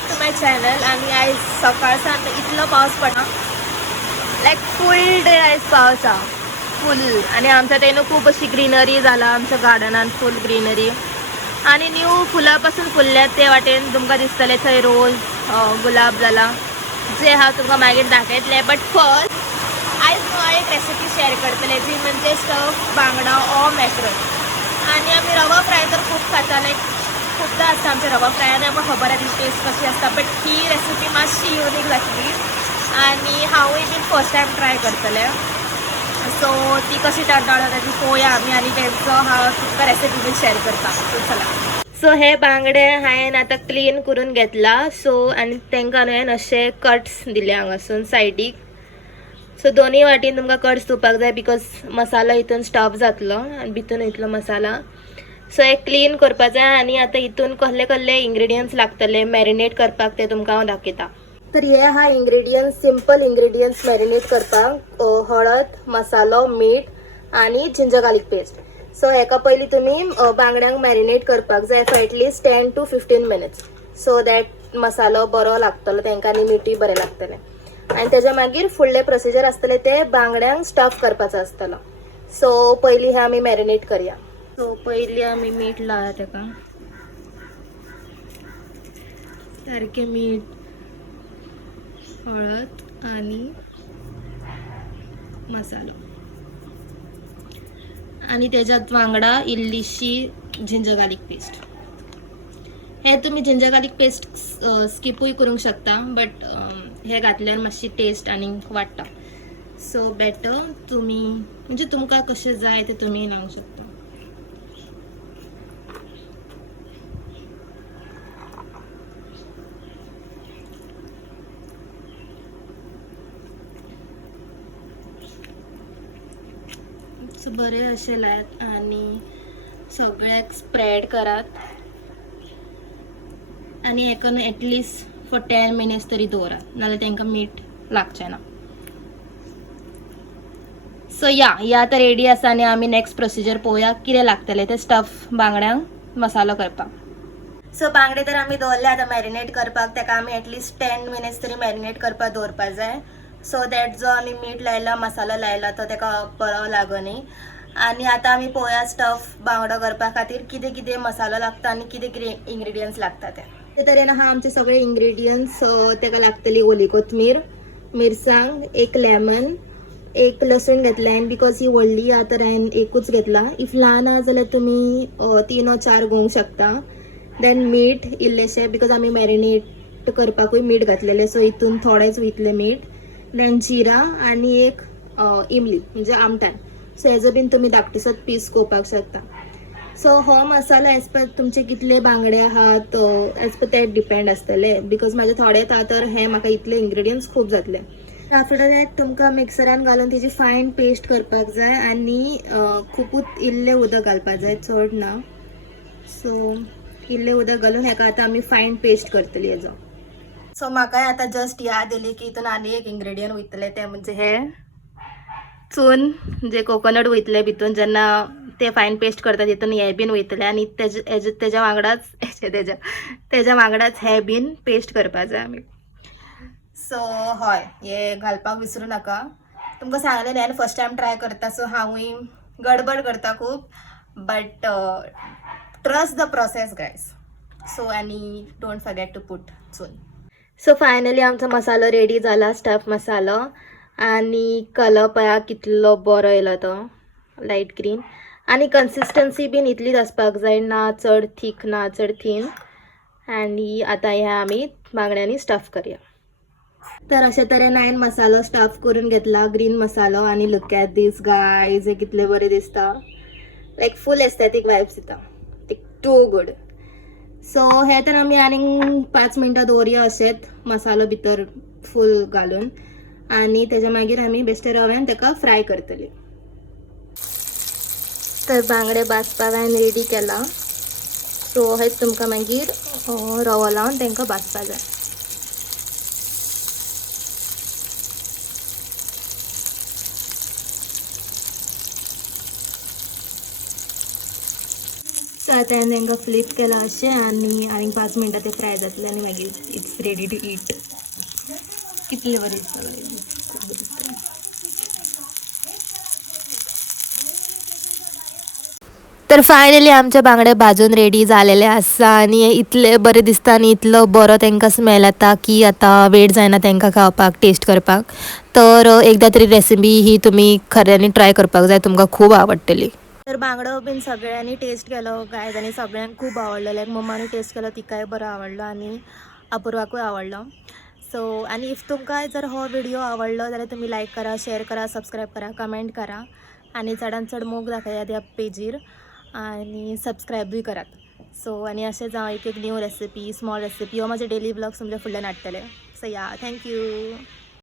Back to my channel. आणि आज सकाळचा इतलो पाऊस पडला, लाईक फुल डे आज पाऊस हा फुल. आणि आमच्या थंय खूप अशी ग्रीनरी जाला, आमच्या गार्डनात फुल ग्रीनरी. आणि न्यू फुलापासून फुलल्यात ते वाटेन तुमकां दिसतले. थंय रोज गुलाब जाला, जे हांव तुमकां मागीर दाखयतलें. बट फर्स्ट आयज हांव एक रेसिपी शेअर करतलें, जी म्हणजे स्टफ बांगडा ऑर मॅकरल. आणि आम्ही रवा फ्राय तर खूप खाता, लाईक खूपदा असतं आमच्या रवा फ्राय आणि आम्हाला खबर आहे ती टेस्ट कशी असता. बट ही रेसिपी मातशी युनिक जातली आणि हांवूय बी फर्स्ट टायम ट्राय करतलें. सो ती कशी टाळटा त्याची पळोवया आमी आणि तेंचो हांव तुमकां रेसिपी बी शेअर करता. सो चला. सो हे बांगडे हांवें आतां क्लीन करून घेतला. सो आनी तांकां हांवें अशे कट्स दिले हांगासून सायडीक. सो दोनी वाटेन तुमकां कट्स दिवपाक जाय, बिकॉज मसालो हितून स्टफ जातलो आनी भितून वयतलो मसाला. सो हे क्लीन करपाक जाय. आणि आतां हितून कसले कसले इंग्रेडियंट्स लागतले मॅरिनेट करपाक ते तुमकां हांव दाखयता. तर हे हा इंग्रेडियंट्स, सिंपल इंग्रेडियंट्स मॅरिनेट करपाक. हळद, मसालो, मीठ आणि जिंजर गार्लिक पेस्ट. सो हेका पयलीं तुमी बांगड्यांक मॅरिनेट करपाक जाय for at least 10 to 15 minutes. So that मसालो बरो लागतलो तांकां आनी मीठूय बरें लागतलें. आणि तेज्या मागीर फुडले प्रोसिजर आसतले ते बांगड्यांक स्टफ करपाचो आसतलो. सो पयलीं हे आमी मॅरिनेट करया. सो पयलीं आमी मीठ लाया ताका, सारकें मीठ, हळद आणि मसालो. आणि त्याच्यात वांगडा इल्लीशी जिंजर गार्लिक पेस्ट. हे तुम्ही जिंजर गार्लिक पेस्ट स्किपूय करूंक शकता, बट हे घातल्यार मातशी टेस्ट आनीक वाडटा. सो बेटर तुम्ही म्हणजे तुमकां कशें जाय ते तुमी लावंक शकता. सो बरे अशे लायात आणि सगळ्याक स्प्रेड करात. आणि हेका एटलीस्ट फॉर 10 minutes तरी दवरात, नाजाल्यार तांकां मीठ लागचें ना. सो या तर रेडी आसा. आनी आमी नेक्स्ट प्रोसिजर पळोवया कितें लागतलें ते स्टफ बांगड्यांक मसालो करपाक. सो बांगडे तर आमी दवरले आतां मॅरिनेट करपाक. ताका आमी एटलीस्ट 10 minutes तरी मॅरिनेट करपाक दवरपाक जाय. सो दॅट जो आमी मीठ लायला, मसालो लायला तो ताका बरो लागनी. आणि आतां आमी पळोवया स्टफ बांगडो करपा खातीर कितें कितें मसालो लागता आनी कितें कितें इंग्रेडियंट्स लागता ते तरेन आहा आमचे सगळे इंग्रेडियंट्स. ताका लागतली ओली कोथमीर, मिरसांग, एक लेमन, एक लसूण घेतलें बिकॉज ही व्हडली आहा तर हांवें एकूच घेतला. इफ ल्हान आहा जाल्यार तुमी 3 or 4 घेवंक शकता. देन मीठ इल्लेशें, बिकॉज आमी मॅरिनेट करपाकूय मीठ घातलेलें, सो हितून थोडेंच वयतलें मीठ. देन जिरा आणि एक इमली म्हणजे आमटाण. सो हेजो बीन तुमी धाकटेसोच पीस कोवपाक शकता. सो हो मसालो एज पर तुमचे कितले बांगडे आहात एज पर ते डिपेंड आसतले, बिकॉज म्हाजे थोडेच आहा तर हे म्हाका इतले इंग्रेडियंट्स खूब जातले. आफ्टर दॅट तुमकां मिक्सरान घालून तेजी फायन पेस्ट करपाक जाय. आणि खुबूच इल्लें उदक घालपाक जाय, चड ना. सो इल्लें उदक घालून हेका आतां आमी फायन पेस्ट करतली हेजो. सो म्हाकाय आतां जस्ट याद येयली की हितून आनी एक इंग्रेडियंट वयतले, ते म्हणजे हे चून, जे कोकोनट वयतले भितून जेन्ना ते फायन पेस्ट करता तितून हे बीन वयतले. आणि तेज्या वांगडाच हे बीन पेस्ट करपाक जाय आमी. सो हय, हे घालपाक विसरूं नाका. तुमकां सांगलेलें हांवें फर्स्ट टायम ट्राय करता, सो हांवूय गडबड करता खूब. But trust the process guys. So आनी डोंट फॉरगेट टू पुट चून. सो फायनली आमचो मसालो रेडी जाला, स्टफ मसालो. आणि कलर पळया कितलो बरो येयलो तो, लायट ग्रीन. आणि कन्सिस्टन्सी बीन इतलीच आसपाक जाय, ना चड थीक ना चड थीन. आणि आतां हे आमी बांगड्यांनी स्टफ करया. तर अशे तरेन हांवें मसालो स्टफ करून घेतला, ग्रीन मसालो. आणि लुक ॲट दीस गायज, हे कितले बरे दिसता, लायक फूल एस्थेटीक वायब्स दिता, टू गुड. सो हे तर आमी आनीक 5 minutes दवरया अशेंच मसालो भितर फूल घालून. आणि तेज्या मागीर आमी बेश्टे रव्यान ताका फ्राय करतली. तर बांगडे भाजपाक हांवें रेडी केला. सो हे तुमकां मागीर रवो लावन तांकां भाजपाक जाय. सो त्याने तांकां फ्लिप केला अशें आनी 5 मिनटां ते फ्राय जातले आनी मागीर इट्स रेडी टू ईट. कितले बरें दिसता खूब बरें दिसता. तर फायनली आमचे बांगडे भाजून रेडी झालेले आसा आनी इतले बरे दिसता आनी इतलो बरो तांकां स्मेल येता की आतां वेट जायना तांकां खावपाक टेस्ट करपाक. तर एकदा तरी रेसिपी ही तुमी खऱ्यांनी ट्राय करपाक जाय, तुमकां खूब आवडटली. तर बांगडो बीन सगळ्यांनी टेस्ट केलो गायज आनी सगळ्यांक खूब आवडलो. लायक मम्मानी टेस्ट केलो तिकाय बरो आवडलो आनी अपुर्वाकूय आवडलो. सो आनी इफ तुमकां जर हो व्हिडिओ आवडलो जाल्यार तुमी लायक करा, शेअर करा, सबस्क्राईब करा, कमेंट करा आनी चडांत चड मोग दाखयात ह्या पेजीर आनी सबस्क्रायबूय करात. सो आनी अशें जावं एक न्यू रेसिपी, स्मॉल रेसिपी हो माझे डेली ब्लॉग्स तुमच्या फुडल्यान हाडटले. सो या, थँक्यू.